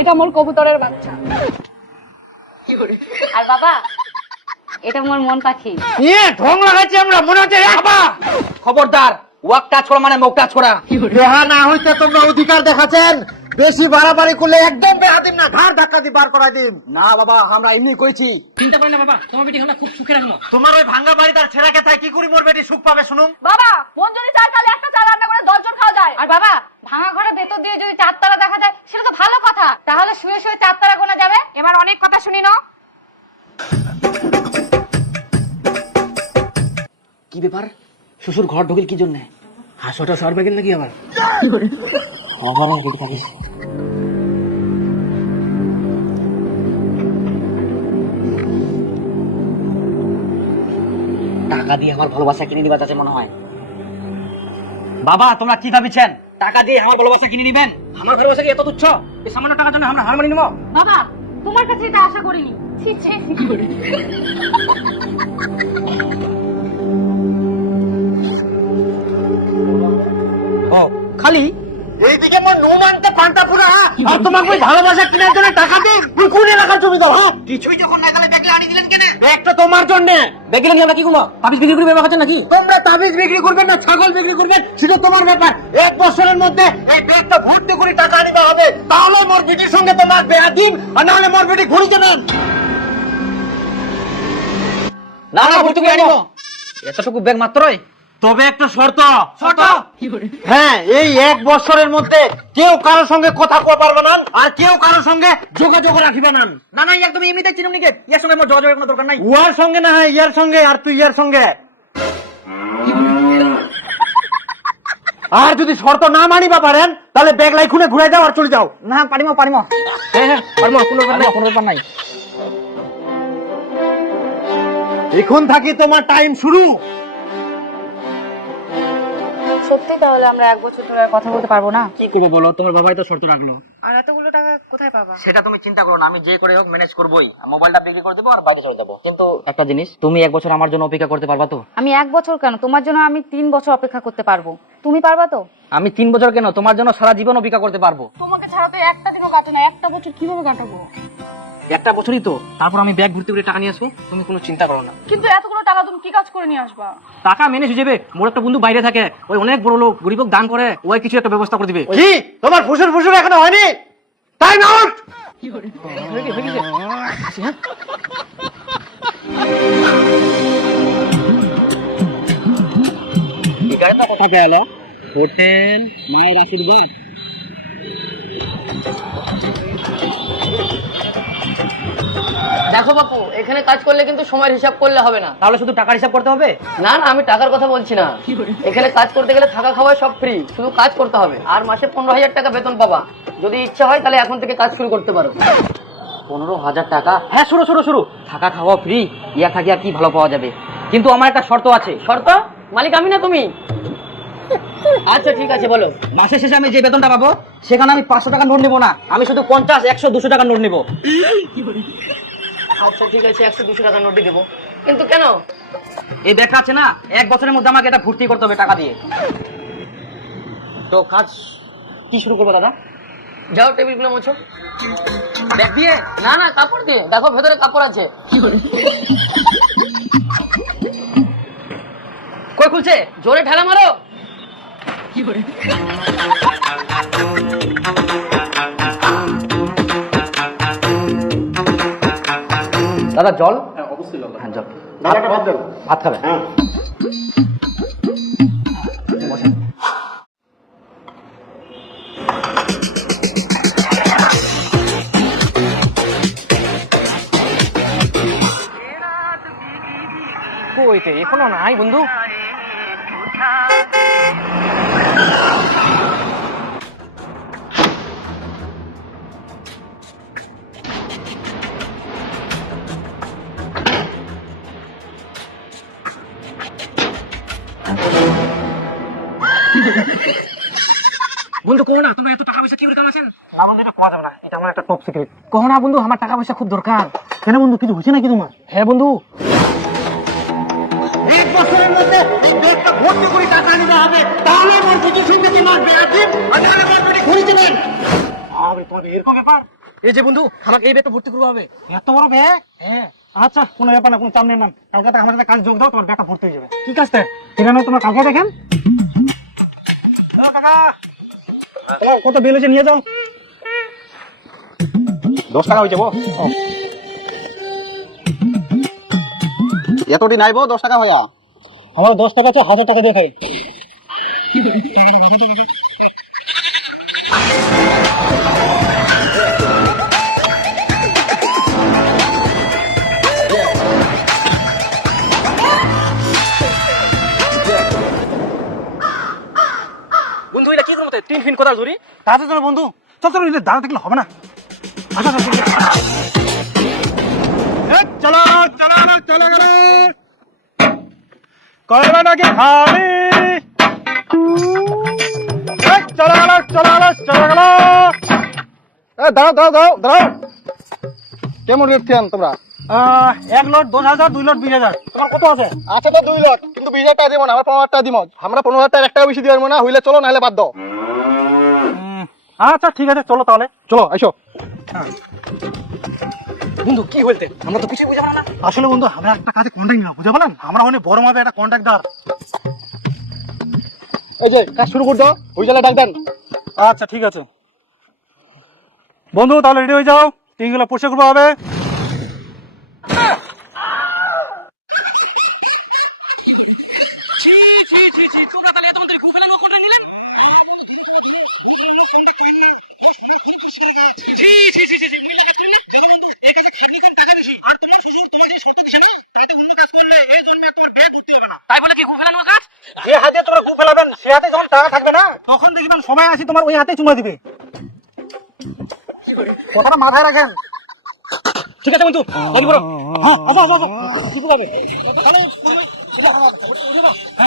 এটা মোর কবুতরের বাচ্চা। আর বাবা এটা মোর মন পাখি। ঢং লাগাইছি আমরা, মনে হচ্ছে খবরদার ওয়াক টাচ করা মানে মুখ টাচ করা। দেহা না হইতে তোমরা অধিকার দেখাচ্ছেন, বেশি বাড়াবাড়ি করলে একদম বেহাদিম না, ঘাড় ধাক্কা দিয়ে বার করাই দিম। না বাবা, আমরা এমনি কইছি। চিন্তা করেন না বাবা, তোমার বেটি আমরা খুব সুখে রাখবো। তোমার ওই ভাঙ্গা বাড়ি তার ছেঁড়া কেথায় কি করি মোর বেটি সুখ পাবে শুনুন। বাবা মন যদি চায় তাহলে একটা চাল রান্না করে 10 জন খাওয়া যায়। আর বাবা ভাঙা ঘরের ভেতর দিয়ে যদি 4 তালা দেখা যায় সেটা তো ভালো কথা, তাহলে শুয়ে শুয়ে 4 তালা গোনা যাবে। এবার অনেক কথা শুনি নাও। কি ব্যাপার, শ্বশুর ঘর ঢুকিল কি জন্য? হাসোটা সর বেগেল নাকি আবার? টাকা দিয়ে আমার ভালোবাসা কিনে নিবা যাচ্ছে মনে হয়। বাবা তোমরা কি ভাবিছেন টাকা দিয়ে আমার ভালোবাসা কিনে নিবেন? আমার ভালোবাসা কি এত তুচ্ছ? এই সামান্য টাকার জন্য আমরা হার মানি নেবো? বাবা তোমার কাছে এটা আশা করিনি। ছি ছি। ও খালি এইদিকে মোর নুন আনতে পান্তা পুরা, আর তোমাকে ওই ভালোবাসা কেনার জন্য টাকা দিই কোন এলাকার জমিদার? হ্যাঁ কিছুই যখন না তাহলে ব্যাগলে আনি দিলেন কেন? ব্যাগটা তোমার জন্য। বেগিলে নিয়ে আমরা কি করবো? তাবিজ বিক্রি করে ব্যবহার নাকি? তোমরা তাবিজ বিক্রি করবেন না ছাগল বিক্রি করবেন সেটা তোমার ব্যাপার। 1 বছরের মধ্যে এই ব্যাগটা ভর্তি করে টাকা আনিবা হবে, তাহলে মোর বিটির সঙ্গে তোমার বিয়া দিন, আর নাহলে মোর বিটি ঘুরি দেবেন। না না ভর্তি করে আনিব। এতটুকু ব্যাগ মাত্রই। তবে একটা শর্ত। হ্যাঁ, এই 1 বছরের মধ্যে কেউ কারোর সঙ্গে কথা কওয়া পারবে না, আর কেউ কারোর সঙ্গে যোগাযোগ রাখিবে না। না না একদম এমনিতে চিনুম নিকে, ইয়ার সঙ্গে আমার যোগাযোগের কোনো দরকার নাই। উয়ার সঙ্গে না হয় ইয়ার সঙ্গে, আর তুই ইয়ার সঙ্গে। আর যদি শর্ত না মানিবা পারেন তাহলে ব্যাগ লাই খুলে ঘুরে যাও আর চলে যাও। না পারিমো পারিমো। হ্যাঁ হ্যাঁ পারিমো, কোনো ব্যাপার নাই, কোনো ব্যাপার নাই। এখন থাকি তোমার টাইম শুরু। সত্যি তাহলে আমরা 1 বছর ধরে আর কথা বলতে পারবো না? কি করবো বলো, তোমার বাবাই তো শর্ত রাখলো। আর এতগুলো টাকা কোথায় পাবা? সেটা তুমি চিন্তা করো না, আমি যে করে হোক ম্যানেজ করবোই। মোবাইলটা বিক্রি করে দেবো আর বাইরে চলে যাবো। কিন্তু একটা জিনিস, তুমি 1 বছর আমার জন্য অপেক্ষা করতে পারবা তো? আমি 1 বছর কেন, তোমার জন্য আমি 3 বছর অপেক্ষা করতে পারবো। তুমি পারবা তো? আমি 3 বছর কেন, তোমার জন্য সারা জীবন অপেক্ষা করতে পারবো। তোমাকে ছাড়া তো একটা দিনও কাটে না, একটা বছর কিভাবে কাটাবো? একটা বছরই তো, তারপর আমি ব্যাগ ভর্তি করে টাকা নিয়ে আসবো, তুমি কোনো চিন্তা করো না। কিন্তু এতগুলো টাকা তুমি কি কাজ করে নিয়ে আসবা? টাকা ম্যানেজ হয়ে যাবে। মোর একটা বন্ধু বাইরে থাকে, ওই অনেক বড় লোক, গরিবক দান করে, ওই কিছু একটা ব্যবস্থা করে দিবে। কি তোমার ফুসুর ফুসুর এখনো হয়নি? Time out. এগারোটা কথা গেল, হোটেল মায়ের আশীর্বাদ। দেখো বাপু, এখানে কাজ করলে কিন্তু সময়ের হিসাব করলে হবে না। তাহলে শুধু টাকার হিসাব করতে হবে? না না, আমি টাকার কথা বলছি না। এখানে কাজ করতে গেলে থাকা খাওয়া সব ফ্রি, শুধু কাজ করতে হবে। আর মাসে 15,000 টাকা বেতন পাবা। যদি ইচ্ছা হয় তাহলে এখন থেকে কাজ শুরু করতে পারো। 15,000 টাকা? হ্যাঁ শুরু শুরু শুরু। থাকা খাওয়া ফ্রি, ইয়া থাকি আর কি ভালো পাওয়া যাবে। কিন্তু আমার একটা শর্ত আছে। শর্ত? মালিক আমি না তুমি? আচ্ছা ঠিক আছে বলো। মাসের শেষে আমি যে বেতনটা পাবো সেখানে আমি 500 টাকা নোট নেবো না, আমি শুধু 50, 100, 200 টাকা নোট নেবো। আচ্ছা ঠিক আছে, 100-200 টাকা নোটই দেবো। কিন্তু কেন? এই ব্যাগটা আছে না, 1 বছরের মধ্যে আমাকে এটা ভর্তি করতে হবে টাকা দিয়ে। তো কাজ কি শুরু করবো দাদা? যাও টেবিলগুলো মোছো। ব্যাগ দিয়ে? না না, কাপড় দিয়ে। দেখো ভেতরে কাপড় আছে। কই খুলছে? জোরে ঠেলা মারো। দাদা জল? অবশ্যই জল। হ্যাঁ জল। ভাত খাবে? বসেন। কইতে এখনো নাই বন্ধু? বন্ধু কো না, তোমরা এত টাকা পয়সা কি করে কামাচ্ছেন? না বন্ধু, এটা কোয়া যাবে না, এটা আমার একটা টপ সিক্রেট। কো না বন্ধু, আমার টাকা পয়সা খুব দরকার। কেন বন্ধু, কিছু হয়েছে নাকি তোমার? হ্যাঁ বন্ধু, 1 বছরের মধ্যে এই ব্যাগটা ভর্তি করে টাকা আনিবা হবে, তাহলে মোর বিটির সঙ্গে তোমার বিয়া দিন, আর নাহলে মোর বিটি ঘুরি দেবেন। আরে তোমার এরকম ব্যাপার? এই যে বন্ধু, আমাকে এই ব্যাগটা ভর্তি করতে হবে। এত বড় ব্যাগ? হ্যাঁ। আচ্ছা, কোনো ব্যাপার না, কোনো চাপ নেই না। কালকে থেকে আমার সাথে কাজ যোগ দাও, তোমার ব্যাগটা ভর্তি হয়ে যাবে। কি কাজটা? ঠিক আছে, তোমার কালকে দেখেন। কাকা, কত বিল হয়েছে নিয়ে যাও। 10 টাকা হয়ে যাবো। এতদিন আইবো 10 টাকা ভাইয়া। আমার 10 টাকা আছে, 1000 টাকা দিয়ে খাই। বন্ধু এটা কি করবো? 3 ফিন কোদাল ধরি। তাতে চলো বন্ধু, চল চলো, দাঁড়া থাকলে হবে না। আচ্ছা চলো চলো চলো গেল করবে নাকি খাবি? চলো গেল চলো গেল চলো গেল। দাঁড়াও দাঁড়াও দাঁড়াও দাঁড়াও। কেমন রেট চান তোমরা? 1 লট 10,000, 2 লট 20,000। তোমার কত আছে? আছে তো 2 লট, কিন্তু 20,000 টাকা দিব না, আমরা 15,000 টাকা দিব। আমরা 15,000 টাকা 1 টাকা বেশি দিব না, হইলে চলো, নাহলে বাদ দাও। আচ্ছা ঠিক আছে, চলো তাহলে। চলো আইসো। বন্ধু কি বলতে, আমরা তো কিছুই বুঝাবো না। আসলে বন্ধু, আমরা একটা কাজে কন্ট্যাক্ট নিলাম, বুঝতে পারলেন? আমরা অনেক বড় মাপে একটা কন্ট্যাক্টদার। এই যে কাজ শুরু করে দাও, ওই জায়গায় ডাক দেন। আচ্ছা ঠিক আছে বন্ধু, তাহলে রেডি হয়ে যাও, টিনগুলো পরিষ্কার করবো হবে। যে হাতে তোমরা গু ফেলাবেন, সে হাতে যখন টাকা থাকবে না, তখন দেখবেন সবাই আসি তোমার ওই হাতে চুমা দিবে। কথাটা মাথায় রাখেন। ঠিক আছে বন্ধু, লাগি বড়। হ্যাঁ, আসো আসো আসো। কি হবে?